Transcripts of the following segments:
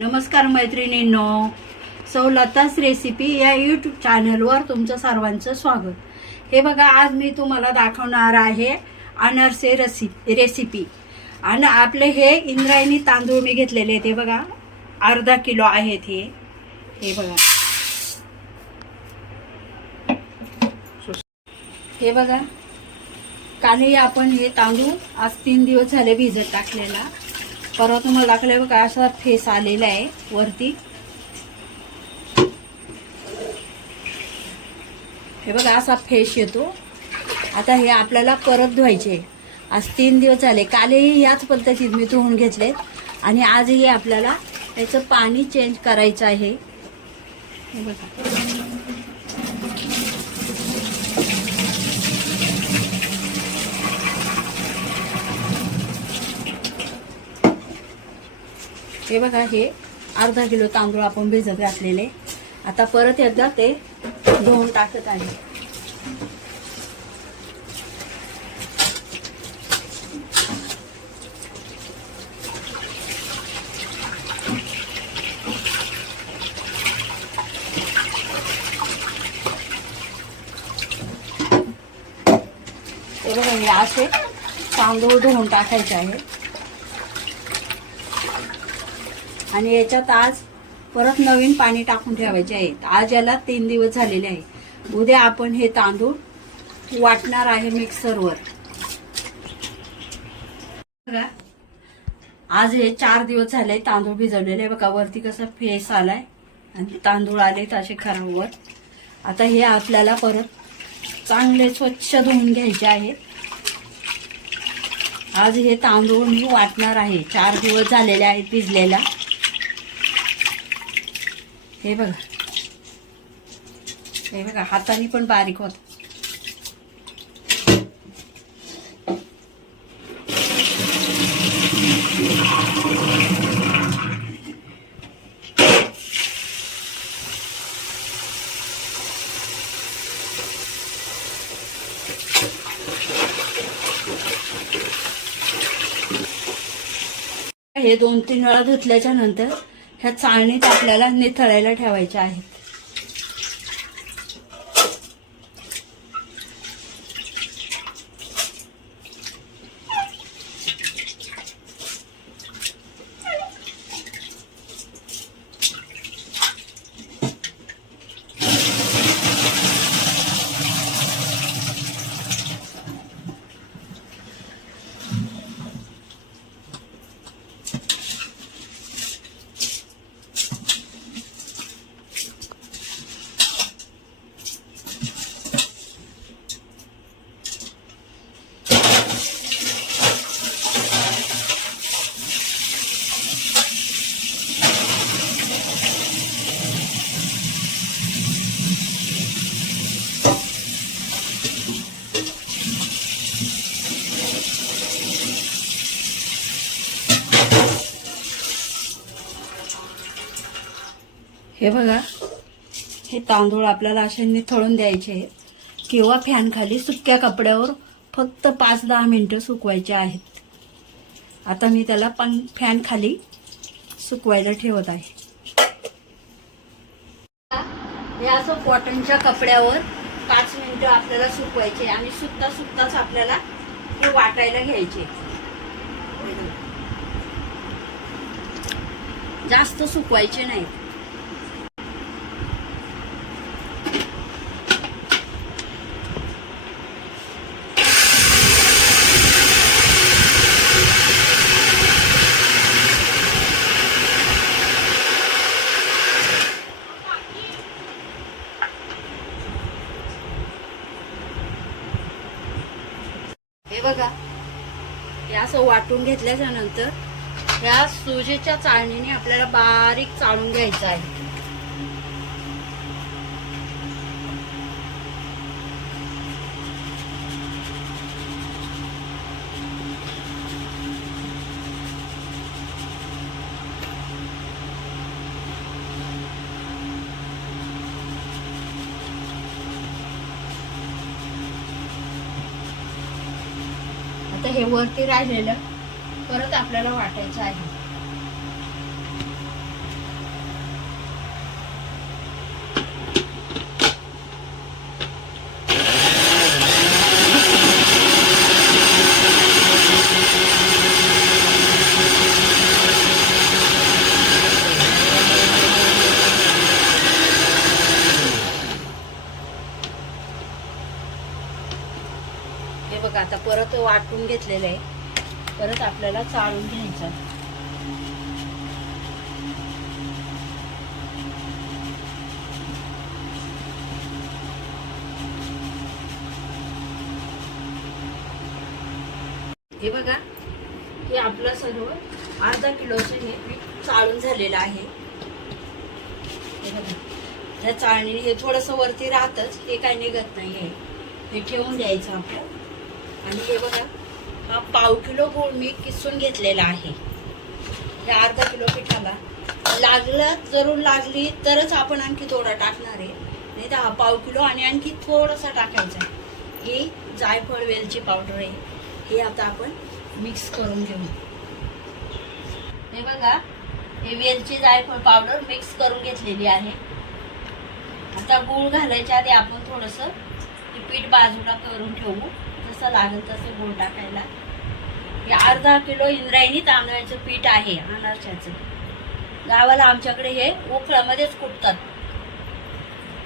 नमस्कार मैत्रिणींनो. सौ लताच रेसिपी या यूट्यूब चॅनलवर तुमचं सर्वांचं स्वागत. हे बघा आज मी तुम्हाला दाखवणार आहे अनारसे रसी रेसिपी आणि आपले हे इंद्रायणी तांदूळ मी घेतलेले ते बघा अर्धा किलो आहेत हे. हे बघा. हे बघा कालही आपण हे तांदूळ आज तीन दिवस झाले भिजत टाकलेला. परवा तुम्हाला दाखवलंय बघा असा फेस आलेला आहे वरती. हे बघा असा फेस येतो. आता हे आपल्याला परत धुवायचे आज तीन दिवस झाले कालही याच पद्धतीत मी धुवून घेतलेत. आणि आजही आपल्याला याचं पाणी चेंज करायचं आहे. हे बघा. हे बघा हे अर्धा किलो तांदूळ आपण भिजत घातलेले. आता परत एकदा ते धुवून टाकत आहे. हे बघा हे असे तांदूळ धुवून टाकायचे आहे. आणि याच्यात आज परत नवीन पाणी टाकून ठेवायचे आहे आज याला तीन दिवस झालेले आहे उद्या आपण हे तांदूळ वाटणार आहे मिक्सरवर. बघा आज हे चार दिवस झाले तांदूळ भिजवलेले बघा वरती कसं फेस आलाय आणि तांदूळ आले असे खराबवर. आता हे आपल्याला परत चांगले स्वच्छ धुवून घ्यायचे आहे. आज हे तांदूळ मी वाटणार आहे. चार दिवस झालेले आहेत भिजलेला. हे बघा. हे बघा हाताने पण बारीक होत. हे दोन तीन वेळा धुतल्याच्या नंतर ह्या चाळणीत आपल्याला निथळायला ठेवायच्या आहेत. हे बघा. हे तांदूळ आपल्याला अशाने थळून द्यायचे. आहेत किंवा फॅन खाली सुक्या कपड्यावर फक्त पाच दहा मिनटं सुकवायचे आहेत. आता मी त्याला पण फॅन खाली सुकवायला ठेवत आहे. हे असं कॉटनच्या कपड्यावर पाच मिनटं आपल्याला सुकवायचे. आणि सुकता सुकताच आपल्याला हे वाटायला घ्यायचे. जास्त सुकवायचे नाही हे बघा हे असं वाटून घेतल्याच्या नंतर ह्या सुजीच्या चाळणीने आपल्याला बारीक चाळून घ्यायचं आहे. आता हे वरती राहिलेलं आपल्याला वाटायचं आहे. हे बघा आता परत वाटून घेतलेलं आहे. परत आपल्याला चाळून घ्यायचा. हे बघा हे आपलं सर्व अर्धा किलोचं हे पीठ चाळून झालेलं आहे. हे बघा त्या चाळणी हे थोडंसं वरती राहतच हे काही निघत नाही हे ठेवून द्यायचं आपलं. आणि हे बघा हा पाव किलो गूळ मी किसून घेतलेला आहे. हे अर्धा किलो पिठाला लागलं जरूर लागली तरच आपण आणखी थोडा टाकणार आहे. नाही तर हा पाव किलो आणि आणखी थोडासा टाकायचा ही जायफळ वेलची पावडर आहे. हे आता आपण मिक्स करून घेऊ. हे बघा हे वेलची जायफळ पावडर मिक्स करून घेतलेली आहे. आता गूळ घालायच्या आधी आपण थोडंसं पीठ बाजूला करून ठेवू. जसं लागेल तसं गुळ टाकायला. हे अर्धा किलो इंद्रायणी तांदळाचं पीठ आहे अनारशाचं. गावाला आमच्याकडे हे उखळामध्येच कुटतात.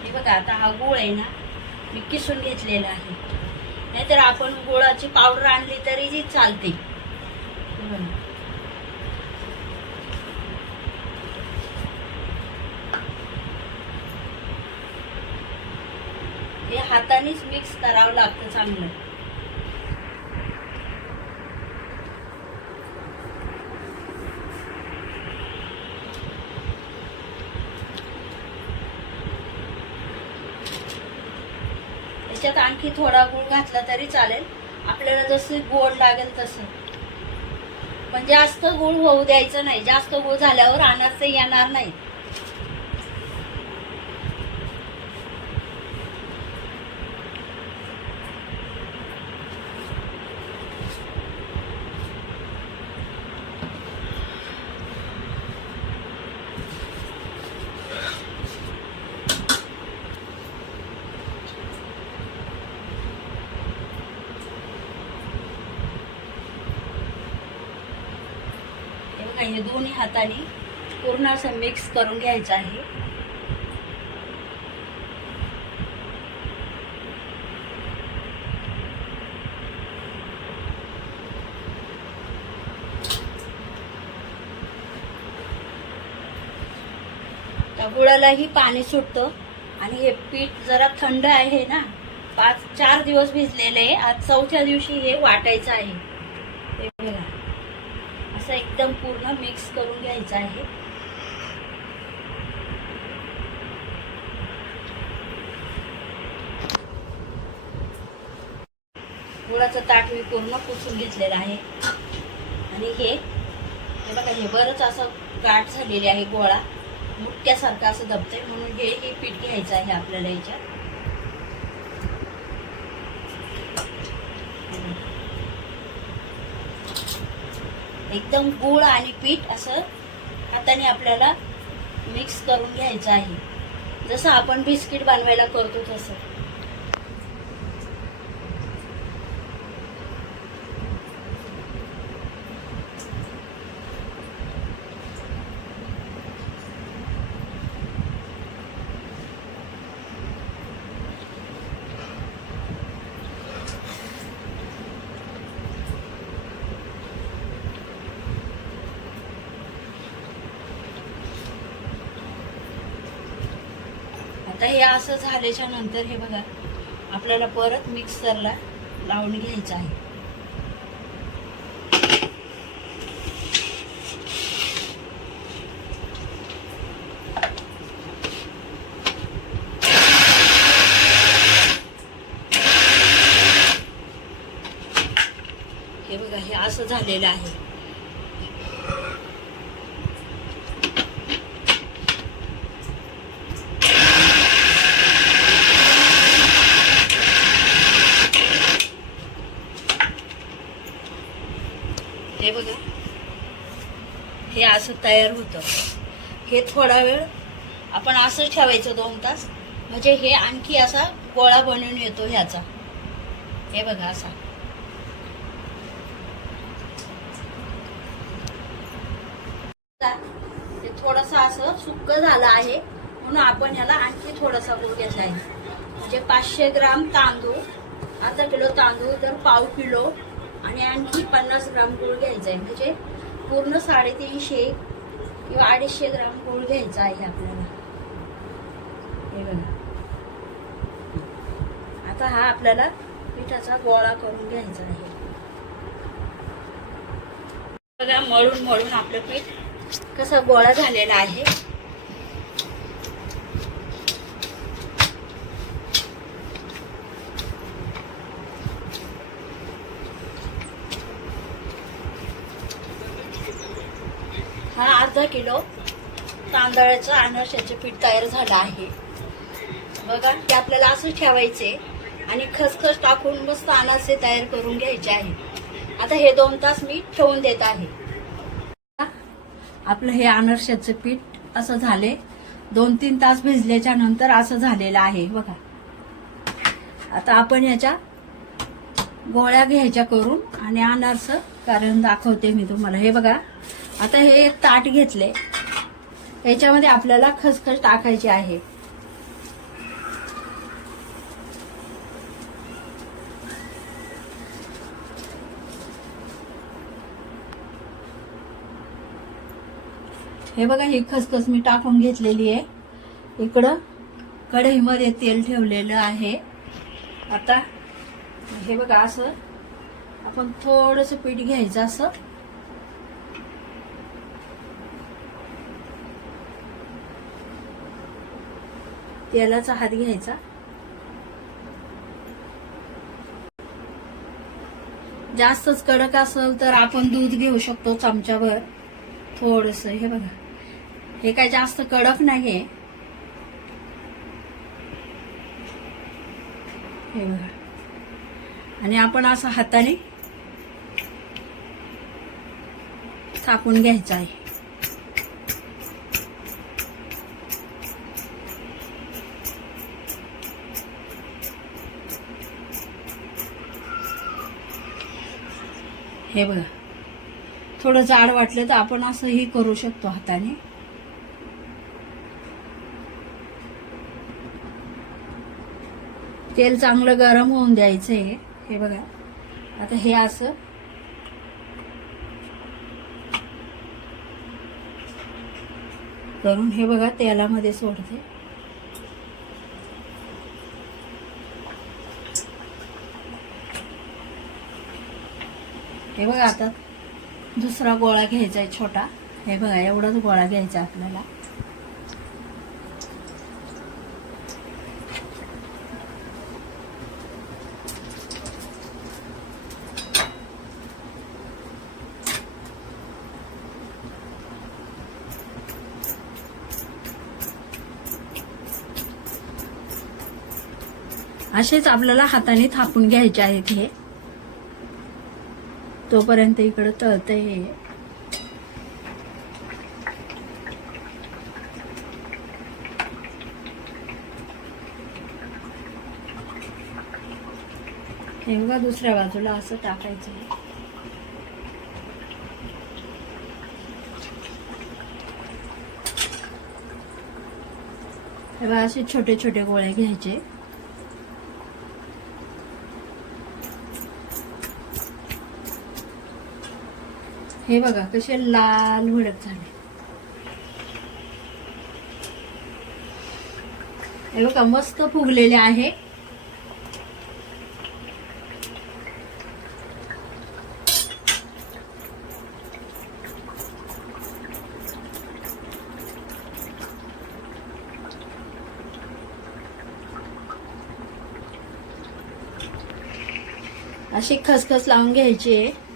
हे बघा आता हा गूळ आहे ना मी किसून घेतलेला आहे. नाहीतर आपण गुळाची पावडर आणली तरी जी चालते. हे हे हातानेच मिक्स करावं लागतं चांगलं. त्याच्यात आणखी थोडा गुळ घातला तरी चालेल. आपल्याला जसं गोड लागेल तसं. पण जास्त गुळ होऊ द्यायचं नाही. जास्त गुळ झाल्यावर अनारसे येणार नाही हे हे दोन्ही हाताने पूर्ण असं मिक्स करून घ्यायचं आहे. त्या गुळालाही पाणी सुटतं. आणि हे पीठ जरा थंड आहे ना पाच चार दिवस भिजलेले आहे. आज चौथ्या दिवशी हे वाटायचं आहे. हे बघा. असं एकदम पूर्ण मिक्स करून घ्यायचं आहे. गुळाचं ताट मी पूर्ण पुसून घेतलेलं आहे. आणि हे बघा हे बरंच असं गाठ झालेली आहे गोळा. मुटक्यासारखं असं दबतंय म्हणून हे हे पीठ घ्यायचं आहे आपल्याला याच्यात. एकदम गुळ आणि पीठ असं हाताने आपल्याला मिक्स करून घ्यायचं आहे. जसं आपण बिस्किट बनवायला करतो तसं. आता हे असं झाल्याच्यानंतर हे बघा आपल्याला परत मिक्सरला लावून घ्यायचं आहे. हे बघा हे असं झालेलं आहे हे बघा हे असं तयार होतं. हे थोडा वेळ आपण असंच ठेवायचं दोन तास. म्हणजे हे आणखी असा गोळा बनवून येतो ह्याचा. हे बघा असा. हे थोडस असं सुक्क झालं आहे. म्हणून आपण ह्याला आणखी थोडासा गुळ घ्यायचा आहे. म्हणजे पाचशे ग्राम तांदूळ अर्धा किलो तांदूळ तर पाव किलो आणि आणखी पन्नास ग्राम गूळ घ्यायचा आहे. म्हणजे पूर्ण साडेतीनशे किंवा अडीचशे ग्राम गोळ घ्यायचा आहे आपल्याला. हे बघा. आता हा आपल्याला पिठाचा गोळा करून घ्यायचा आहे. बघा मळून मळून आपलं पीठ कसा गोळा झालेला आहे हा अर्धा किलो तांदळाचं अनारशाचे पीठ तयार झालं आहे. बघा ते आपल्याला असं ठेवायचे आणि खसखस टाकून मस्त अनारसे तयार करून घ्यायचे आहे. आता हे दोन तास मी ठेवून देत आहे. आपलं हे अनारशाचं पीठ असं झाले. दोन तीन तास भिजल्याच्या नंतर असं झालेलं आहे बघा. आता आपण याच्या गोळ्या घ्यायच्या करून आणि अनारस कारण दाखवते मी तुम्हाला. हे बघा आता हे एक ताट घेतले. याच्यामध्ये आपल्याला खसखस टाकायची आहे. हे बघा ही खसखस मी टाकून घेतलेली आहे. इकडं कढईमध्ये तेल ठेवलेलं आहे. आता हे बघा असं आपण थोडंसं पीठ घ्यायचं असं. यालाच हात घ्यायचा. जास्तच कडक असेल तर आपण दूध घेऊ शकतो चमच्यावर. थोडस हे बघा. हे काय जास्त कडक नाहीये. हे बघा. आणि आपण असं हाताने थापून घ्यायचं आहे. हे बघा. थोडं जाड वाटलं तर आपण असंही करू शकतो हाताने. तेल चांगलं गरम होऊन द्यायचं आहे. हे बघा. आता हे असं. करून हे बघा तेलामध्ये सोडते. हे बघा आता दुसरा गोळा घ्यायचा आहे छोटा. हे बघा एवढाच गोळा घ्यायचा आपल्याला. असेच आपल्याला हाताने थापून घ्यायचे आहेत हे. तोपर्यंत इकडं तळते हे. हे बघा दुसऱ्या बाजूला असं टाकायचं तेव्हा हे बघा असे छोटे छोटे गोळे घ्यायचे. हे बघा कसे लाल भडक झाले. हे बघा मस्त फुगलेले आहे. अशी खसखस लावून घ्यायची आहे.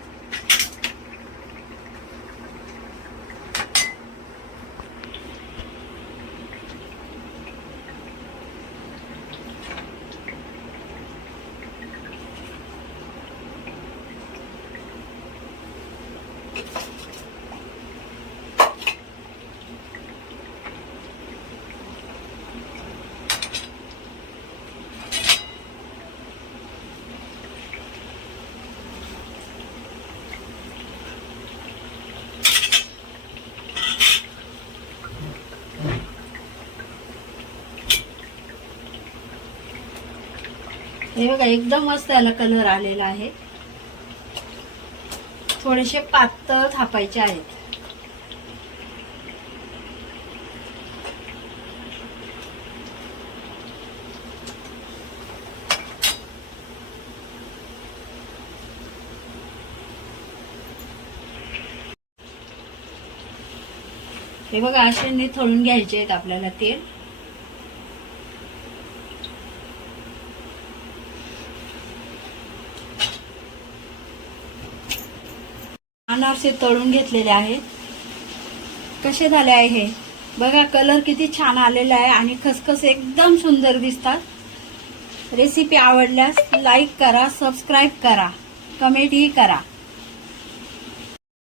हे बघा एकदम मस्त याला कलर आलेला आहे. थोडेसे पातळ थापायचे आहेत. हे बघा असे थळून घ्यायचे आहेत आपल्याला तेल. अनारसे तळून घेतलेले आहेत. कसे झाले आहे हे? बघा कलर किती छान आलेला आहे आणि खसखस एकदम सुंदर दिसतात. रेसिपी आवडल्यास लाईक करा सबस्क्राईब करा कमेंटही करा.